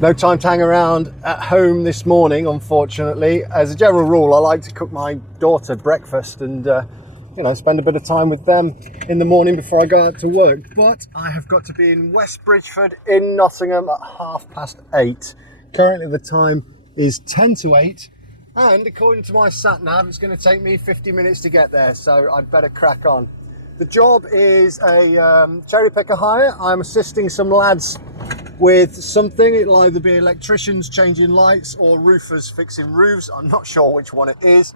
No time to hang around at home this morning, unfortunately. As a general rule, I like to cook my daughter breakfast and spend a bit of time with them in the morning before I go out to work. But I have got to be in West Bridgford in Nottingham at 8:30. Currently the time is 10 to 8, and according to my sat nav, it's going to take me 50 minutes to get there, so I'd better crack on. The job is a cherry picker hire. I'm assisting some lads with something. It'll either be electricians changing lights or roofers fixing roofs. I'm not sure which one it is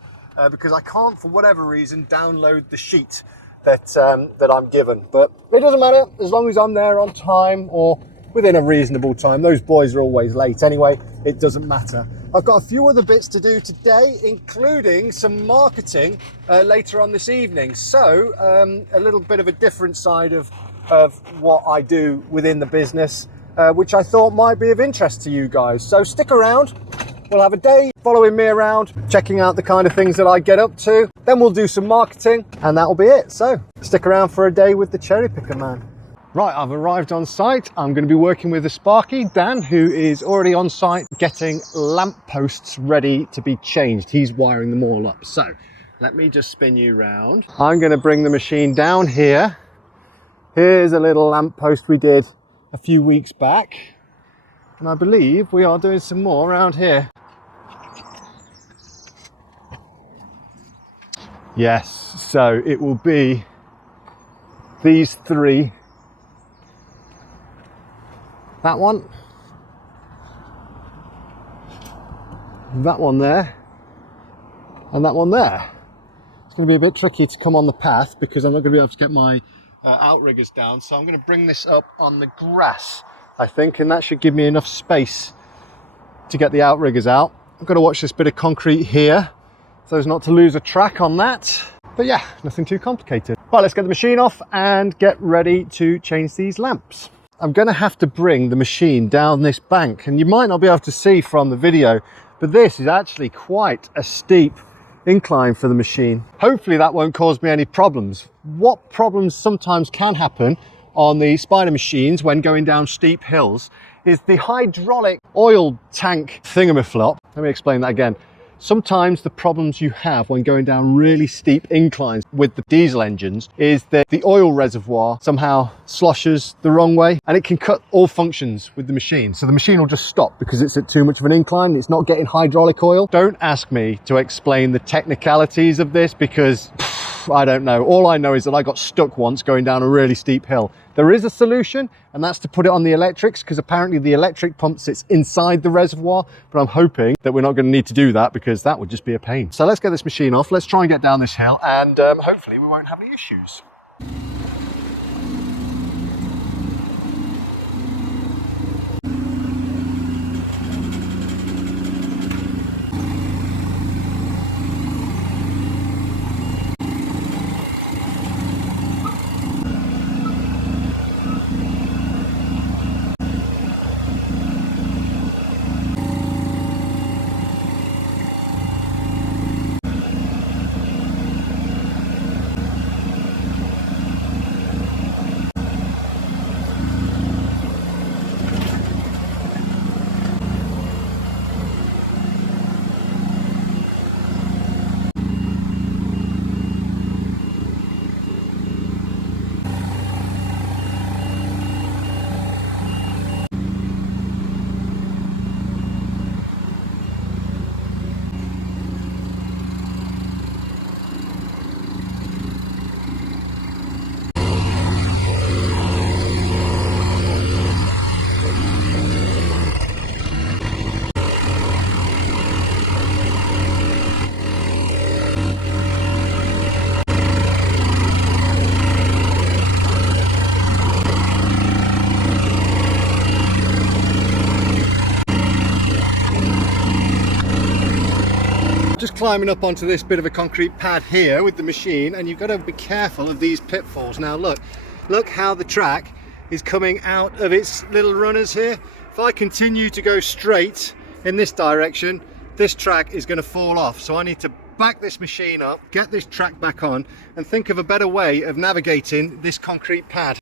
because I can't, for whatever reason, download the sheet that I'm given. But it doesn't matter as long as I'm there on time or within a reasonable time. Those boys are always late anyway. It doesn't matter. I've got a few other bits to do today, including some marketing later on this evening. So a little bit of a different side of what I do within the business, which I thought might be of interest to you guys. So stick around. We'll have a day following me around, checking out the kind of things that I get up to. Then we'll do some marketing and that'll be it. So stick around for a day with the cherry picker man. Right, I've arrived on site. I'm going to be working with the Sparky, Dan, who is already on site getting lamp posts ready to be changed. He's wiring them all up. So let me just spin you round. I'm going to bring the machine down here. Here's a little lamp post we did a few weeks back. And I believe we are doing some more around here. Yes, so it will be these three. That one there, and that one there. It's going to be a bit tricky to come on the path because I'm not going to be able to get my outriggers down, so I'm going to bring this up on the grass, I think, and that should give me enough space to get the outriggers out. I've got to watch this bit of concrete here so as not to lose a track on that. But yeah, nothing too complicated. Right, let's get the machine off and get ready to change these lamps. I'm going to have to bring the machine down this bank, and you might not be able to see from the video, but this is actually quite a steep incline for the machine. Hopefully that won't cause me any problems. What problems sometimes can happen on the spider machines when going down steep hills is the hydraulic oil tank thingamaflop. Let me explain that again. Sometimes the problems you have when going down really steep inclines with the diesel engines is that the oil reservoir somehow sloshes the wrong way and it can cut all functions with the machine. So the machine will just stop because it's at too much of an incline and it's not getting hydraulic oil. Don't ask me to explain the technicalities of this because I don't know. All I know is that I got stuck once going down a really steep hill. There is a solution, and that's to put it on the electrics, because apparently the electric pump sits inside the reservoir, but I'm hoping that we're not going to need to do that because that would just be a pain. So let's get this machine off. Let's try and get down this hill, and hopefully we won't have any issues. Just climbing up onto this bit of a concrete pad here with the machine, and you've got to be careful of these pitfalls. Now look how the track is coming out of its little runners here. If I continue to go straight in this direction, this track is going to fall off. So I need to back this machine up, get this track back on, and think of a better way of navigating this concrete pad.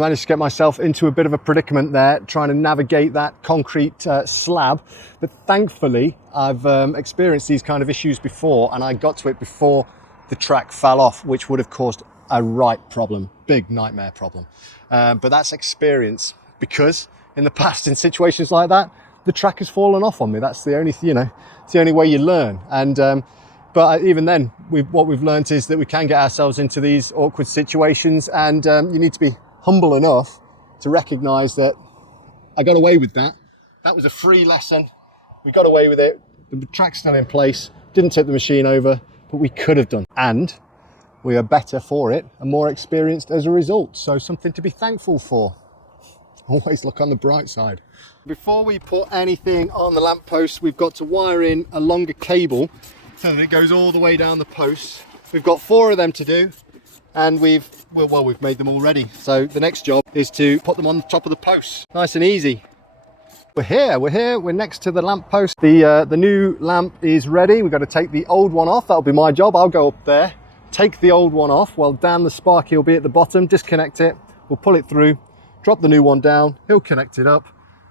managed to get myself into a bit of a predicament there, trying to navigate that concrete slab. But thankfully, I've experienced these kind of issues before, and I got to it before the track fell off, which would have caused a right problem, big nightmare problem. But that's experience, because in the past, in situations like that, the track has fallen off on me. That's the only, it's the only way you learn. And but even then, what we've learned is that we can get ourselves into these awkward situations, and you need to be humble enough to recognise that I got away with that. That was a free lesson. We got away with it. The track's still in place. Didn't tip the machine over, but we could have done. And we are better for it and more experienced as a result. So something to be thankful for. Always look on the bright side. Before we put anything on the lamppost, we've got to wire in a longer cable so that it goes all the way down the posts. We've got 4 of them to do, and we've made them already. So the next job is to put them on the top of the posts. Nice and easy. We're here, we're next to the lamppost. The new lamp is ready. We've got to take the old one off. That'll be my job. I'll go up there, take the old one off, while Dan the Sparky will be at the bottom, disconnect it, we'll pull it through, drop the new one down, he'll connect it up,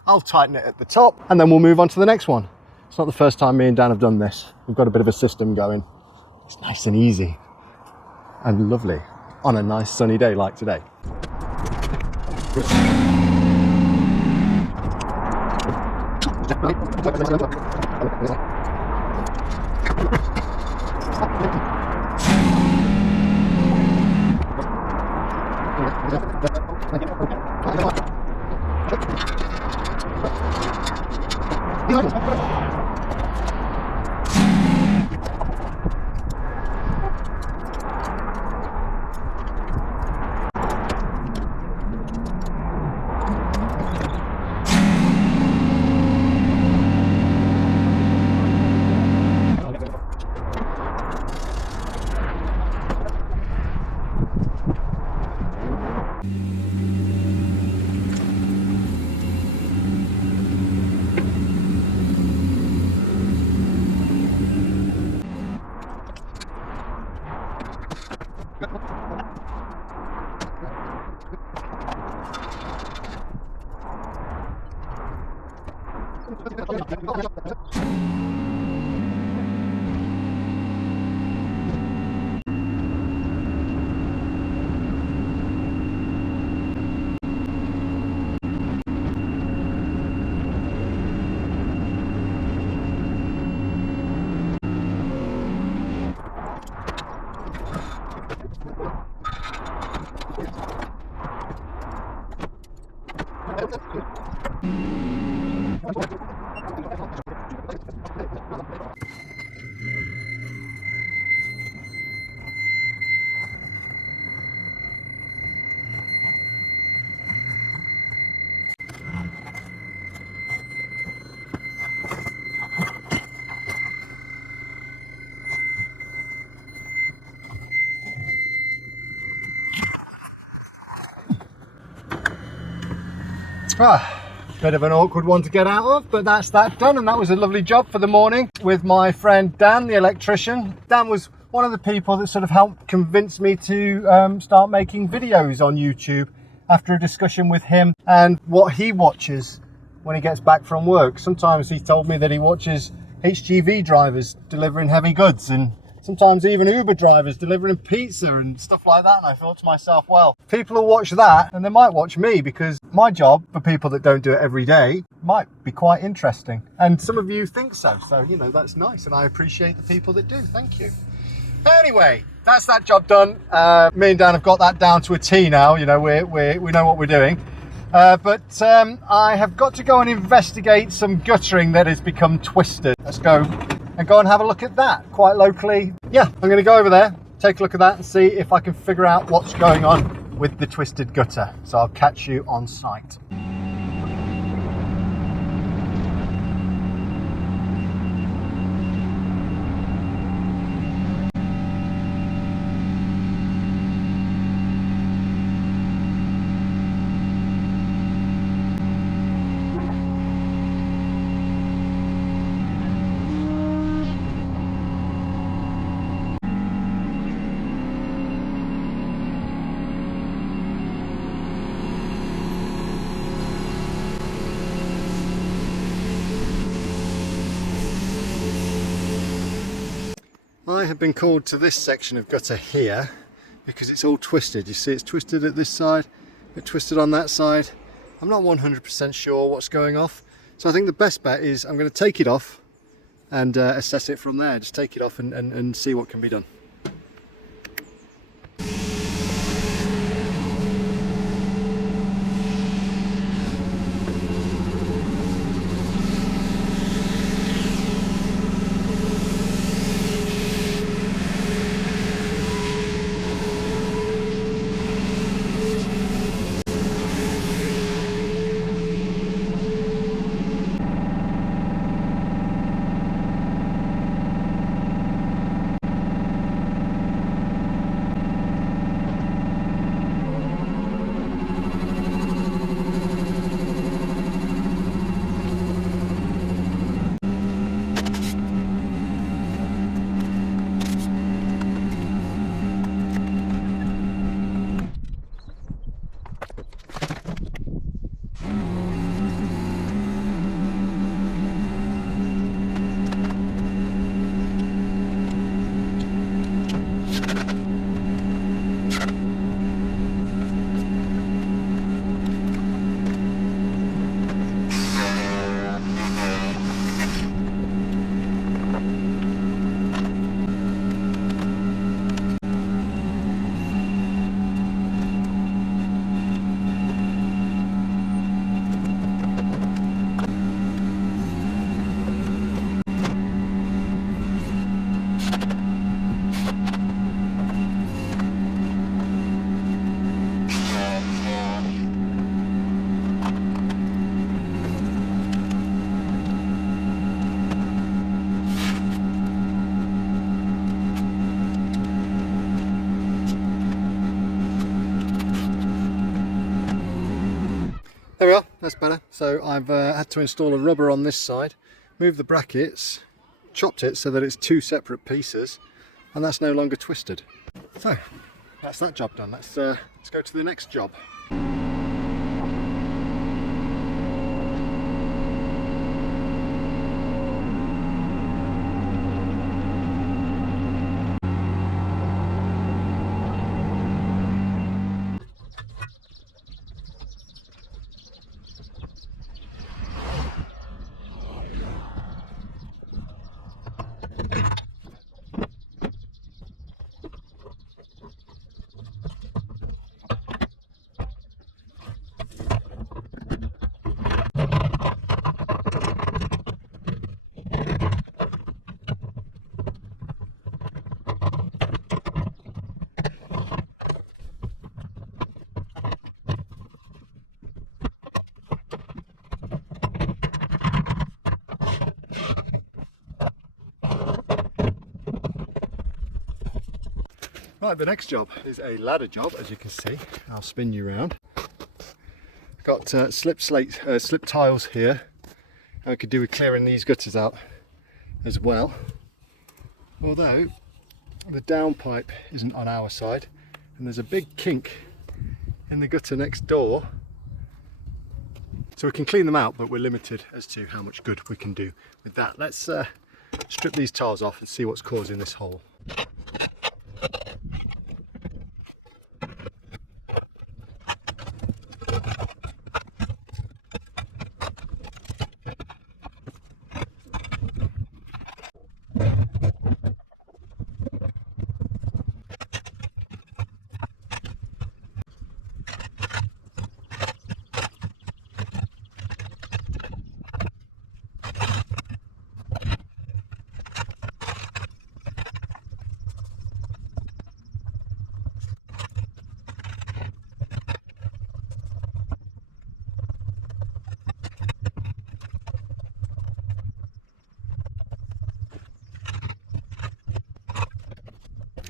I'll tighten it at the top, and then we'll move on to the next one. It's not the first time me and Dan have done this. We've got a bit of a system going. It's nice and easy and lovely on a nice sunny day like today. Bit of an awkward one to get out of, but that's that done, and that was a lovely job for the morning with my friend Dan, the electrician. Dan was one of the people that sort of helped convince me to start making videos on YouTube after a discussion with him and what he watches when he gets back from work. Sometimes he told me that he watches HGV drivers delivering heavy goods, and sometimes even Uber drivers delivering pizza and stuff like that. And I thought to myself, well, people will watch that and they might watch me, because my job, for people that don't do it every day, might be quite interesting. And some of you think so. So, that's nice. And I appreciate the people that do. Thank you. Anyway, that's that job done. Me and Dan have got that down to a T now. We know what we're doing. But I have got to go and investigate some guttering that has become twisted. Let's go and have a look at that quite locally. Yeah, I'm going to go over there, take a look at that and see if I can figure out what's going on with the twisted gutter. So I'll catch you on site. I have been called to this section of gutter here because it's all twisted. You see it's twisted at this side, a bit twisted on that side. I'm not 100% sure what's going off. So I think the best bet is I'm going to take it off and assess it from there. Just take it off and see what can be done. There we are, that's better. So I've had to install a rubber on this side, move the brackets, chopped it so that it's two separate pieces, and that's no longer twisted. So that's that job done. Let's go to the next job. Right, the next job is a ladder job, as you can see. I'll spin you around. I've got slip tiles here. I could do with clearing these gutters out as well. Although the downpipe isn't on our side, and there's a big kink in the gutter next door. So we can clean them out, but we're limited as to how much good we can do with that. Let's strip these tiles off and see what's causing this hole.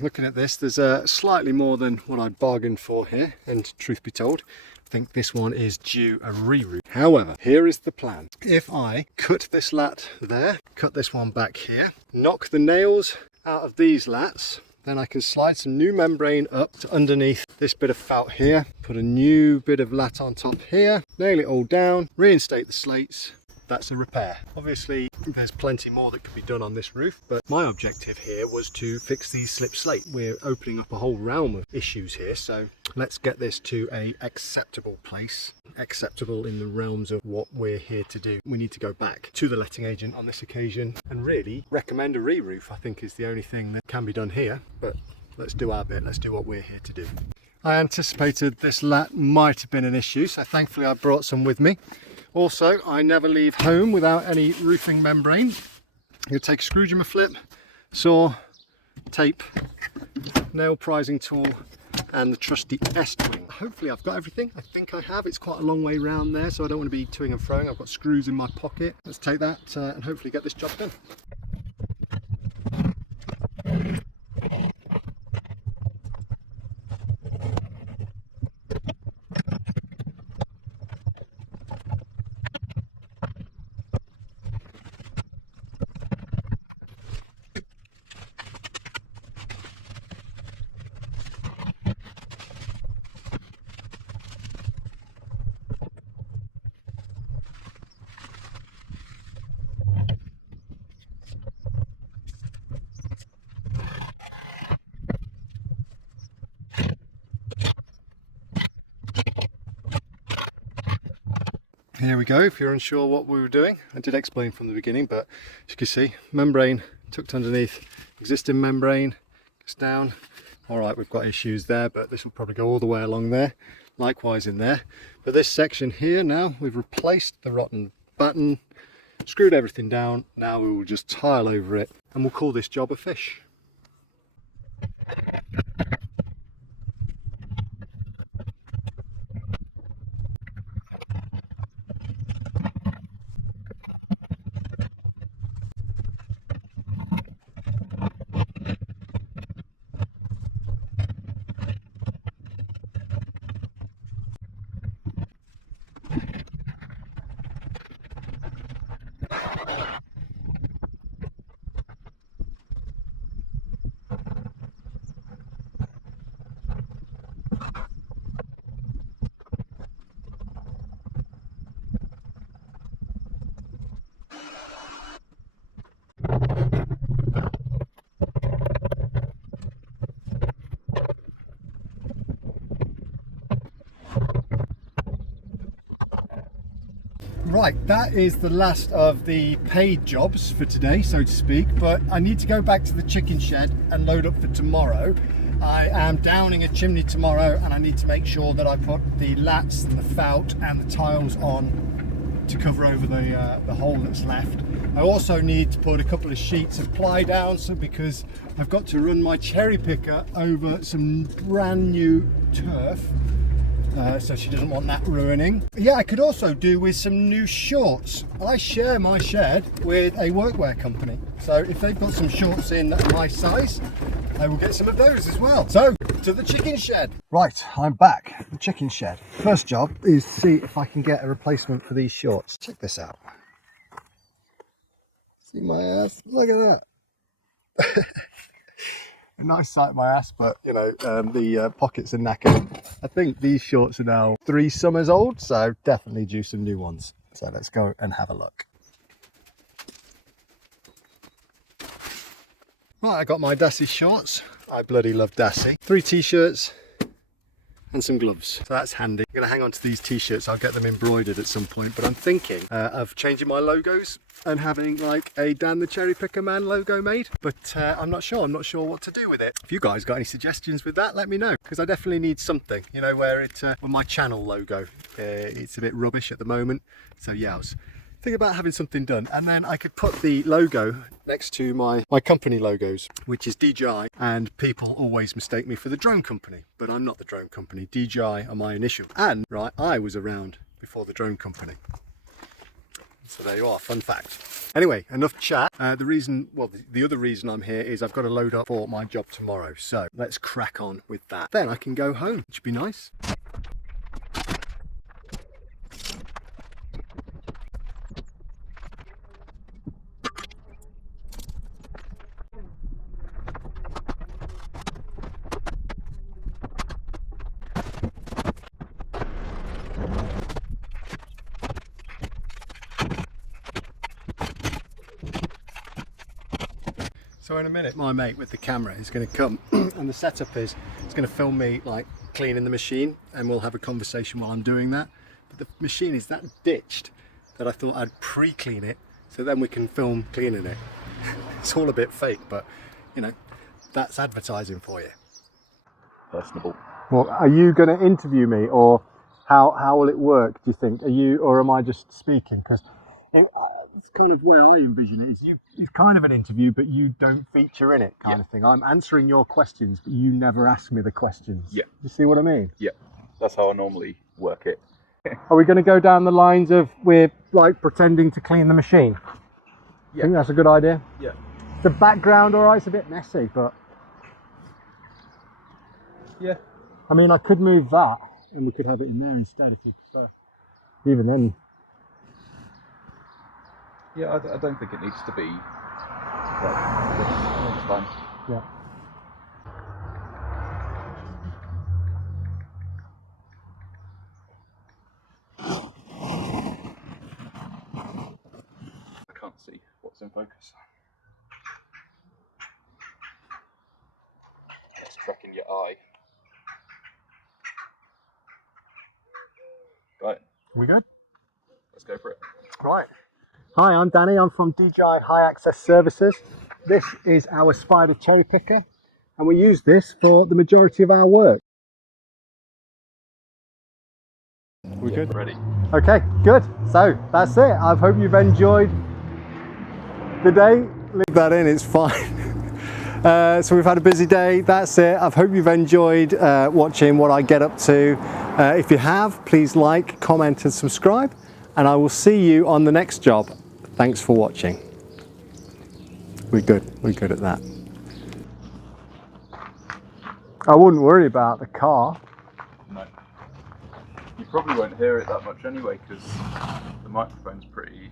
Looking at this, there's slightly more than what I bargained for here, and truth be told, I think this one is due a reroute. However, here is the plan. If I cut this lat there, cut this one back here, knock the nails out of these lats, then I can slide some new membrane up to underneath this bit of felt here, put a new bit of lat on top here, nail it all down, reinstate the slates, that's a repair. Obviously there's plenty more that could be done on this roof, but my objective here was to fix these slip slate. We're opening up a whole realm of issues here, so let's get this to a acceptable place. Acceptable in the realms of what we're here to do. We need to go back to the letting agent on this occasion and really recommend a re-roof. I think is the only thing that can be done here, but let's do our bit. Let's do what we're here to do. I anticipated this lat might have been an issue, so thankfully I brought some with me. Also, I never leave home without any roofing membrane. You take a screwdriver flip, saw, tape, nail prizing tool, and the trusty S-twing. Hopefully I've got everything. I think I have. It's quite a long way round there, so I don't want to be toing and froing. I've got screws in my pocket. Let's take that and hopefully get this job done. Here we go. If you're unsure what we were doing, I did explain from the beginning, but as you can see, membrane tucked underneath, existing membrane goes down. All right, we've got issues there, but this will probably go all the way along there, likewise in there. But this section here now, we've replaced the rotten button, screwed everything down. Now we will just tile over it and we'll call this job a fish. Right, that is the last of the paid jobs for today, so to speak, but I need to go back to the chicken shed and load up for tomorrow. I am downing a chimney tomorrow and I need to make sure that I put the lats and the felt and the tiles on to cover over the hole that's left. I also need to put a couple of sheets of ply down because I've got to run my cherry picker over some brand new turf. So she doesn't want that ruining. Yeah, I could also do with some new shorts. I share my shed with a workwear company, so if they've got some shorts in my size, I will get some of those as well. So, to the chicken shed. Right, I'm back, the chicken shed. First job is to see if I can get a replacement for these shorts. Check this out. See my ass? Look at that. A nice sight my ass, but you know, the pockets are knackered. I think these shorts are now 3 summers old, so definitely due some new ones. So let's go and have a look. Right, I got my Dassie shorts. I bloody love Dassie. 3 t-shirts and some gloves, so that's handy. I'm gonna hang on to these t-shirts. I'll get them embroidered at some point, but I'm thinking of changing my logos and having like a Dan the Cherry Picker Man logo made, but I'm not sure what to do with it. If you guys got any suggestions with that, let me know, because I definitely need something, you know, where it with my channel logo, it's a bit rubbish at the moment. So yeah, I was thinking about having something done, and then I could put the logo next to my company logos, which is DJI, and people always mistake me for the drone company, but I'm not the drone company. DJI are my initial, and right, I was around before the drone company. So there you are, fun fact. Anyway, enough chat. The other reason I'm here is I've got to load up for my job tomorrow. So let's crack on with that. Then I can go home, which would be nice. So in a minute, my mate with the camera is going to come, and the setup is, it's going to film me like cleaning the machine, and we'll have a conversation while I'm doing that. But the machine is that ditched that I thought I'd pre-clean it, so then we can film cleaning it. It's all a bit fake, but you know, that's advertising for you. Personable. Well, are you going to interview me, or how will it work, do you think? Are you, or am I just speaking? Because it's kind of where I envision it. Is it's kind of an interview, but you don't feature in it, kind of thing. I'm answering your questions, but you never ask me the questions. Yeah. You see what I mean? Yeah. That's how I normally work it. Are we going to go down the lines of we're like pretending to clean the machine? Yeah. I think that's a good idea. Yeah. The background, all right, it's a bit messy, but Yeah. I mean, I could move that, and we could have it in there instead if you prefer. Even then. Yeah, I don't think it needs to be like this. It's fine. Yeah. I can't see what's in focus. It's tracking your eye. Right. We good? Let's go for it. Right. Hi, I'm Danny. I'm from DJI High Access Services. This is our Spider cherry picker, and we use this for the majority of our work. We good? Ready. Okay, good. So that's it. I hope you've enjoyed the day. Leave that in, it's fine. So we've had a busy day. That's it. I hope you've enjoyed watching what I get up to. If you have, please like, comment and subscribe, and I will see you on the next job. Thanks for watching. We're good at that. I wouldn't worry about the car. No. You probably won't hear it that much anyway because the microphone's pretty